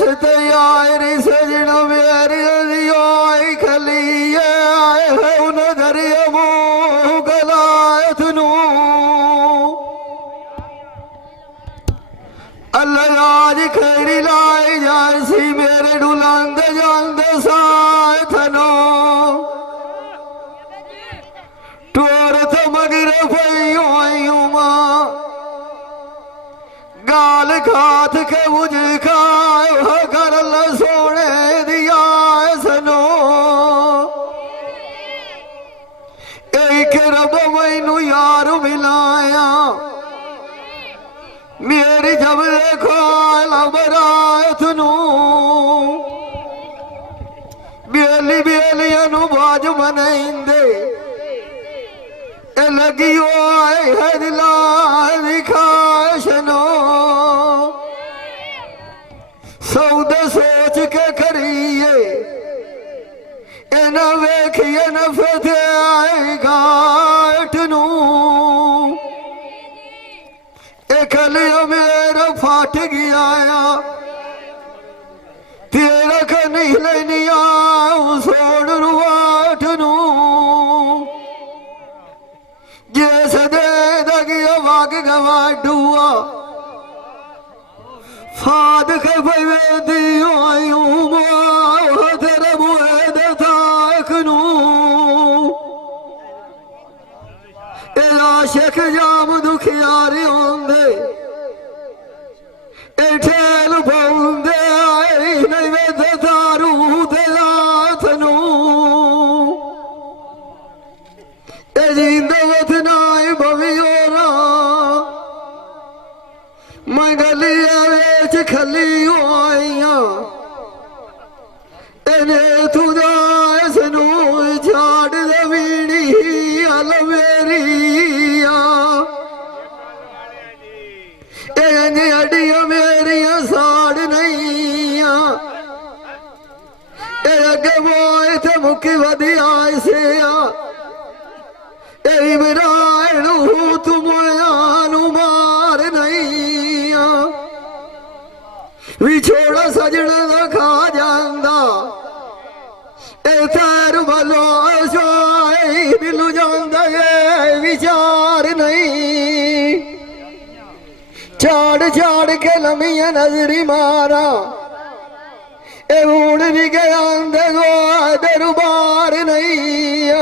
सतयारी सजन मेरी आई खली आए है उन दरिया मुँह गलायत नू अल्लाह आज खैरी लाई जासी मेरे डुलांद जांद साथ नो टोर तो मगर फैयों आयूं मां गाल खात के मुझे खाए कर सोने दिया सनो एक रब मैनू यार मिलाया मेरी जब देखो बरात नू बेली बेली बाज मनाइंदे लगी है दिला दिखाशनो सौदा सोच के करिए न वेखिए न फते घाट नू कलिया मेरा फाट गया तेरा का नहीं लेनिया सोड़ रुवाट नू जैसे दे दगिया वाग गवाडुआ फाद के भवे दियो आयूं तेरे मुए दे ताक नू आशिक जाम दुखियारी होंदे ठेल पाउंदे आई नहीं वे दारू दे रात नू जींदे वतनाई भवियोरा मैं गलिया वेच खली आईया एने तुदा सनू झाड़ दे वीड़ी अल मेरी अड़िया मेरिया साड़ नहीं अगे बोए थे मुखी वधिया से इमरान तुम मार नहीं विछोड़ा सजन खा जांदा तैर भलो दिल जांदा विचार नहीं चाड़ चाड़ के लमिया नजरी मारा ऊण भी गया दरबार नहीं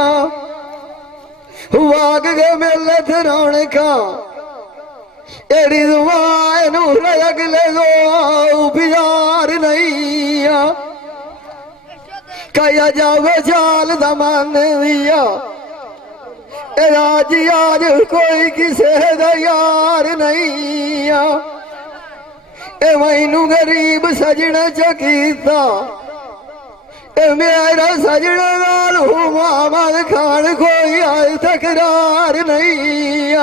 वाग गे मेले थरोण का एड़ी दुआन अगले गो प्यार नहीं कया जावे चाल दमान दिया आज आज कोई किसे दा यार नहीं मैनू गरीब सजन चकीता मेरा सजन नाल मामद खान कोई आए तकरार नहीं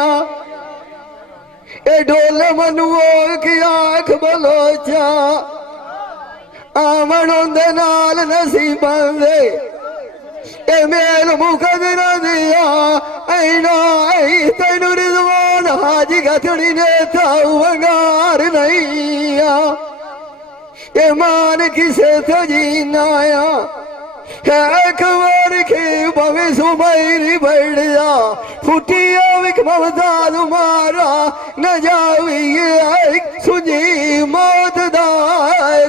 डोल मनु की आख बलोचा आमन उंदे नाल नसीबां दे मेल मुकदर दिया ऐना तेन रिजवान हाजी गथड़ी ने वंगार नहीं मान किसे तो जीना खबर के भवे सुमैरी बढ़ जा फुटिया विक ममता तुम्हारा न जावी सुजी मौत दा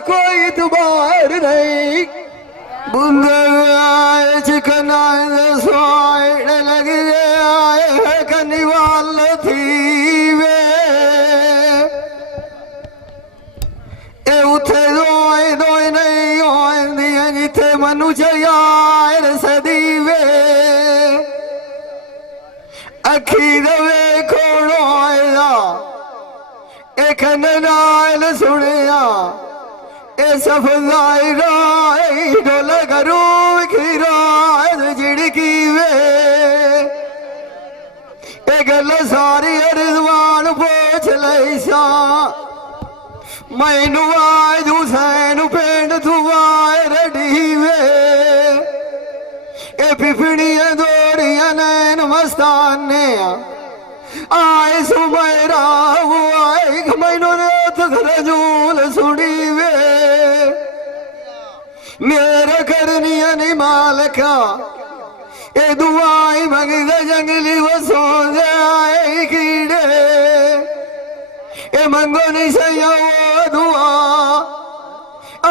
कोई तुबार नहीं बुंदे चिकना सोड लग आए कनिवाल थी वे उथे दोए दोए नहीं होंदी जिथे मनुष्य यार सदी वे अखी दवे खोड़ो आया एक नाल सुनिया सफाई राय ढोल करू खीराज जिड़की वे गल सारी रिजवान पूछ लैसा मैनू आज हुसैन पिंड तू आए रड़ी वे पिपड़िया दौड़िया नैन मस्ताने आए सुमेरा वो आए मैनू खरजूल सुनी वे मेरा करनी नहीं मालका ए दुआई मंगदा जंगली वो सो जाए कीड़े ए मंगो नहीं सया वो दुआ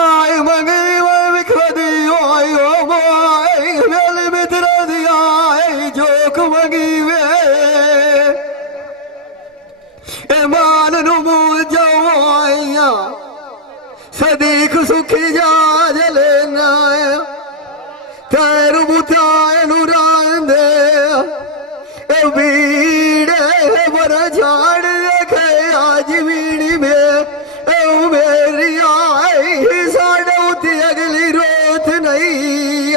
आए मंगली वो विखदी आयो मोई मेल मित्र दिया जोक मंगी वे ए मान नु मूल जावाइया सदीक सुखी जा लेना तेरू बुताए नुरांदे ए बीड़े बर झाड़ देखे आज बीड़ी में ए मेरी आई साढ़े उती अगली रोत नहीं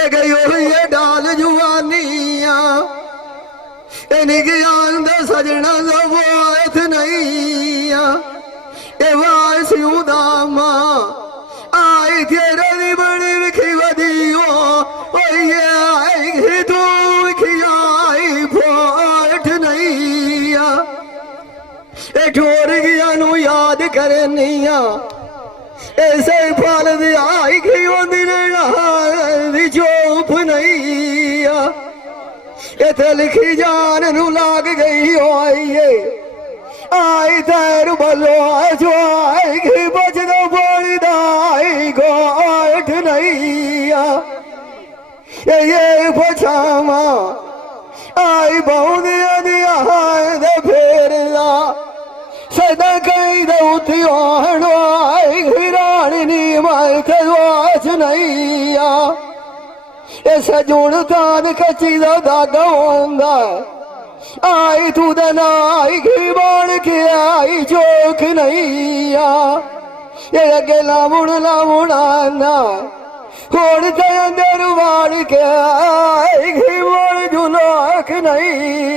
ए गयो ये डाल जुआनिया ए निगयान दा सजना जवात नहीं ए वासी उदामा आई तेरे दी बड़ी विखी वदियो ओ ये आई तू विखी आई फोट नहीं ए ठोर गया नु याद करनिया ऐसे फल दी आई की ओंदी दी चोप नहीं ए ते लिखी जान नु लाग गई ओ आईए आई तेरू बलो जो आएगी बच दो बोली दाई गोठ नहीं ये पछावा आई बहुत दिया दे फेरला सदा कई दौती आई रानी नी मालते वाच नहीं ए सजून तान कच्ची दा धागा होंदा आई तू दनाई की बाण के आई जोक नहीं ये अगे लामुना ना होड़ ते अंदर बाण के आई की बाण जुलाक नहीं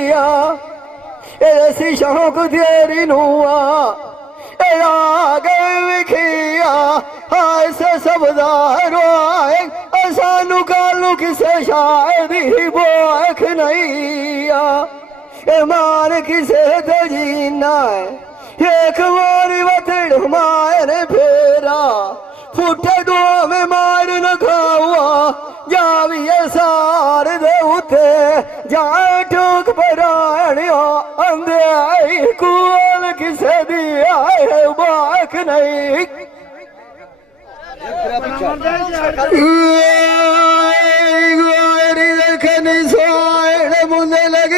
ये ऐसी शौक तेरी नुआ ए आगे विखिया हाय से सबदारो आए सानू कालू किसे शायद ही बोख नहीं ए मान किसे तो जीना एक बारी बतड़ मारे फेरा फुटे दो में मार न खावा जाविए सार दे उते जा ठोक पराणियो अंधे आई कुल किसे दिया है बाक नहीं गोरी देखनी सोए मुझे लग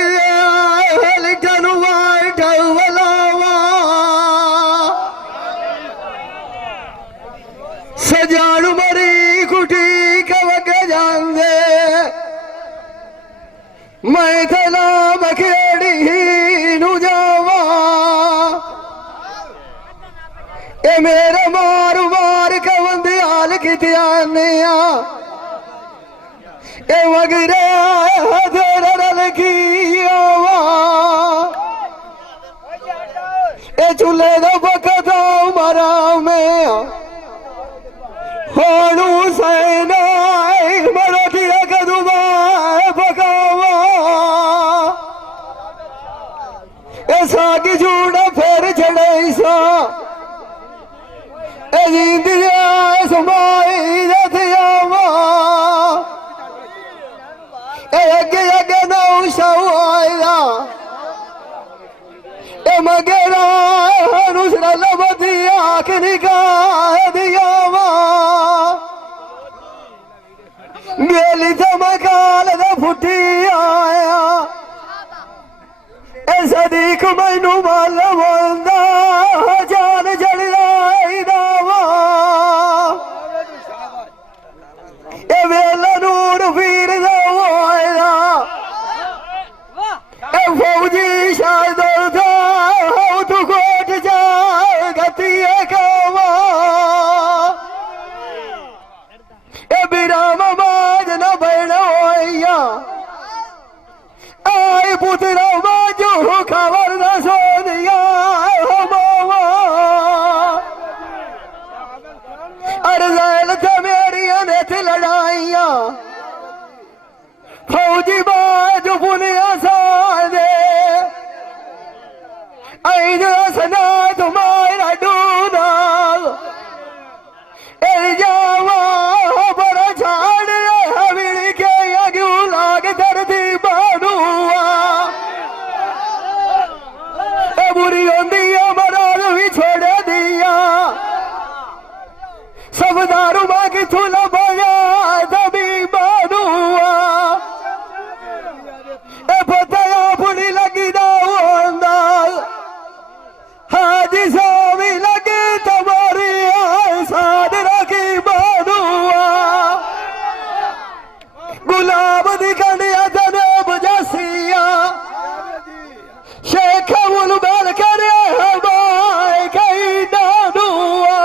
सजाड़ू मरी कुटी कवक जांदे मैं थला मखेड़ी नु जावा ए मेरा मारू मार कवंदे हाल कित्याने ए वगरे हथेरा रल की आवा ए चूल्हे दा बकता मरा में होनू सैना मरोटी कदुमा पकावा ऐसा की झूठा फिर चढ़े सा जिंदिया समाई जथियावा अगे अगे नौ शवाया मगेरा नुसरा लबदिया कि निकाह दियावा मेली चमकाल दा फुटी आया ऐसा देख मैनू माल बोलदा जान जड़ जाई दावा ए वेला नूर पीर दा आया ए फौजी शायद तू कोट जा गति कावा ए बिराम आई पुत्रा बाजू खबर न सो दिया किथों लभाया दमी बानुआ ए पताया पुली लगी दा होंदा हाजी सामी लगी तुम्हारी साद रखी बानुआ गुलाब दी कंडिया जनाब जसिया शेख मुल बैल करे हमारे कई नानुआ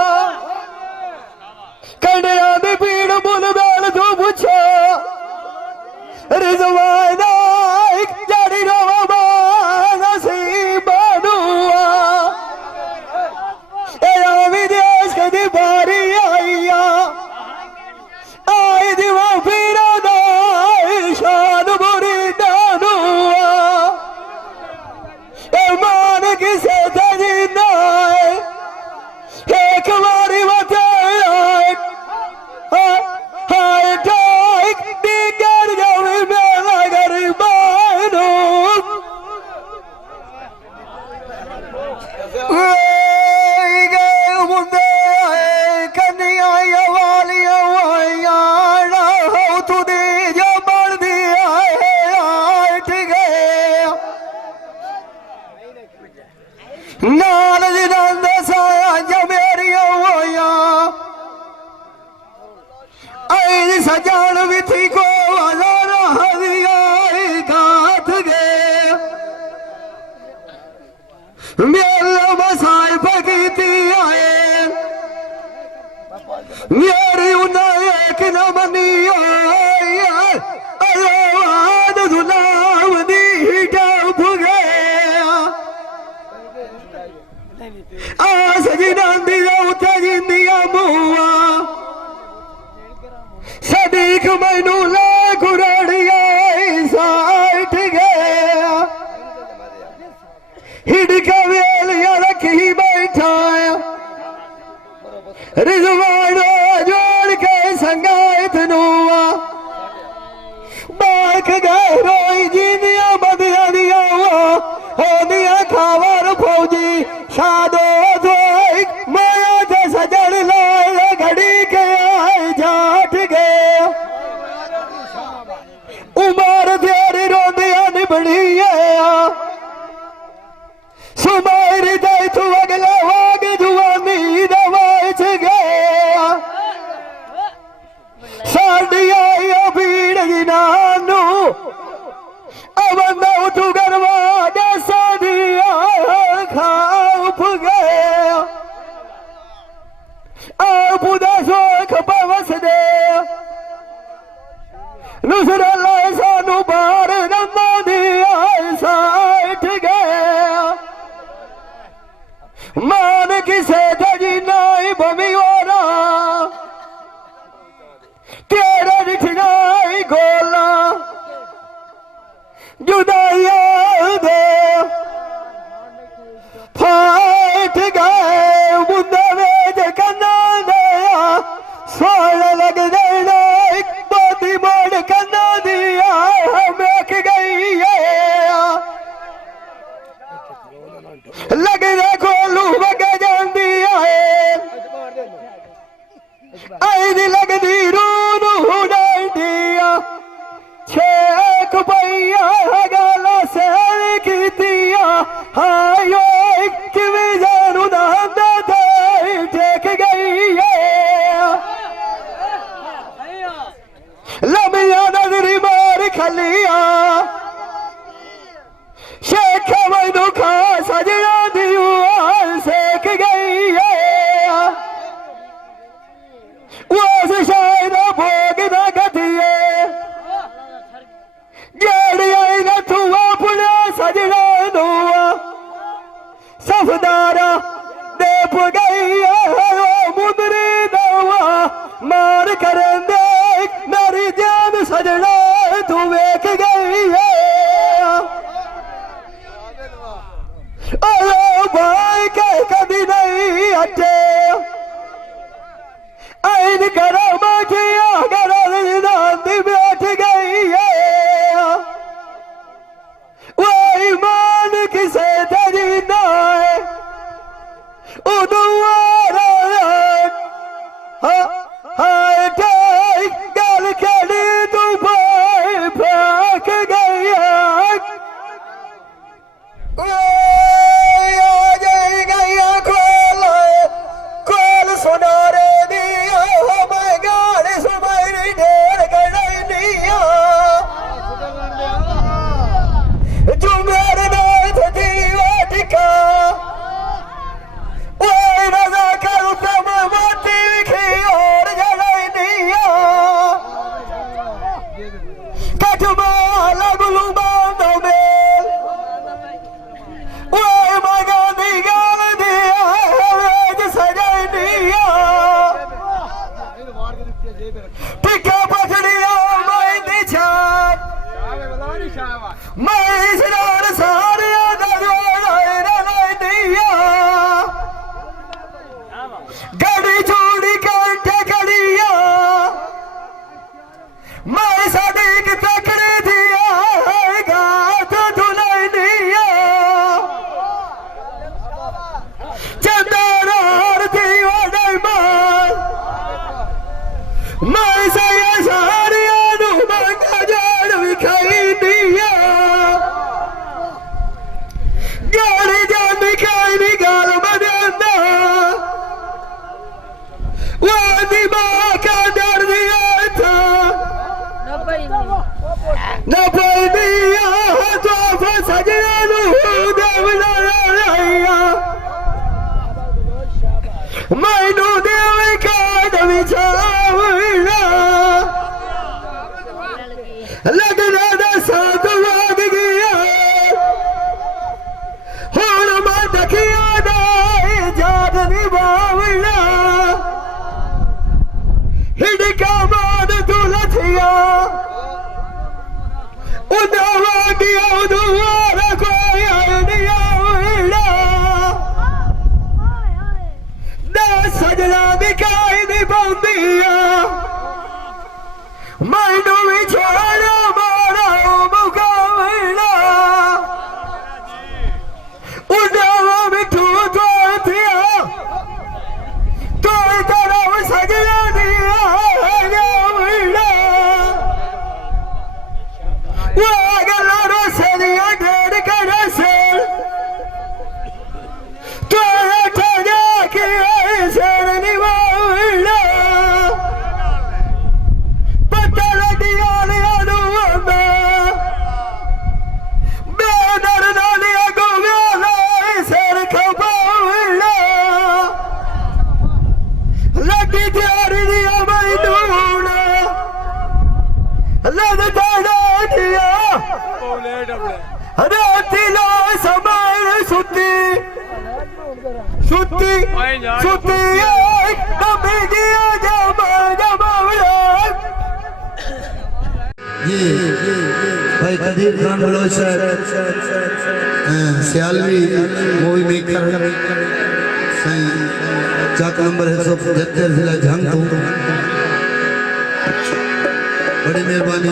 कंडिया दी पीड़ मुल बैल तू पूछो रिजवाना जड़ी रोवा नसीब बानुआ ए आवी देश कदी बारी आईया आई दीवा पीड़ा दा शान बुरी नानुआ ए मान किसे तजीना एक बारी बताए हाय टाइक दिगर जमी मेला गरीबानो गए मुंडे कन्या वालिया वायाना हो तू दे जो बढ़ दिया है आठ गए नाल जिनंद साया जमेरी होया आई सजान विथी को हजार हदिया गाथ गए मेला बसाई पकीती आए मेरी उन्हें एक न मनी आद दुलाव दी डब गया आस जिनंदी उठा जिंदिया मुआ सदीक मैनू ला गुरड़िया साठ गया हिड़का वेलिया रखी बैठा रिजवानो जोड़ के संगायत नुआ बाख गए रोई जिंदिया बदिया दिया हो दिया खावर फौजी शादो धोई माया थे सजन लाए घड़ी के आए जाट गए उमर तेरी रोंदिया निबड़ी है सुमारी दे तू अगला वाग जुआनी दवाच गया साडिया भीड़ जिनानू अबंदा उठू गरवा जैसा दिया खाप गया आप सोख पवस दे नुसरा ला सानू बार नंदा दिया साठ गया मान किसे तजी नाई बमी ओरा तेरा दिखनाई गोला जुदाइया दे फाट गए बुंदा वेज कन्ना दया सोया लग देना बाती मोड़ कन्ना दिया हम एक गई है लग दे कोलू वगे जांदी है आई दी लगदी रूनू डांडिया छेक पैया गला से कीतिया हायो किवे जानू दांदा थे टेक गई है लमिया नजरी मार खलिया शेख मैनू खा सजना दियो सेक गई है वास शायद भोग न गतिए जेड़ी आई न तू अपने सजना नुआ सफदारा देप गई है मुंदरी दवा मार करेंदे मेरी जान सजना तू वेख गई है अरे भाई के कदी नहीं हटे आइन करो बैठिया करो दांती बैठ गई है वो ईमान किसे तजीना है उदू मैनू देव काद विछावना लगना दा साथ लग गया हुण मैं दखिया दा याद निभावना हिड़का बाद तू लथिया उदावा दिया दुआरा कोई आइडिया विड़ा दा सजना दिखाई दी बंदिया मैनू विछाड़ा मारा मुकाबला उदावा मिठू तो थिया तो तरफ सजना दिया विड़ा वो अगला रोशनिया ढेर कर सर तो ठगा के सर निवाला पता लगिया लिया दुआना बेदर नालिया गोवियाला सर खपावला लगी त्यारी दिया मैनूना लग जाना दिया रातिला समार सुती सुती सुती नबी दिया जमा जमावड़ा ये भाई Qadir Khan Baloch sir Sialvi movie maker सही चाक नंबर 175 जिला झंग तो बड़ी मेहरबानी।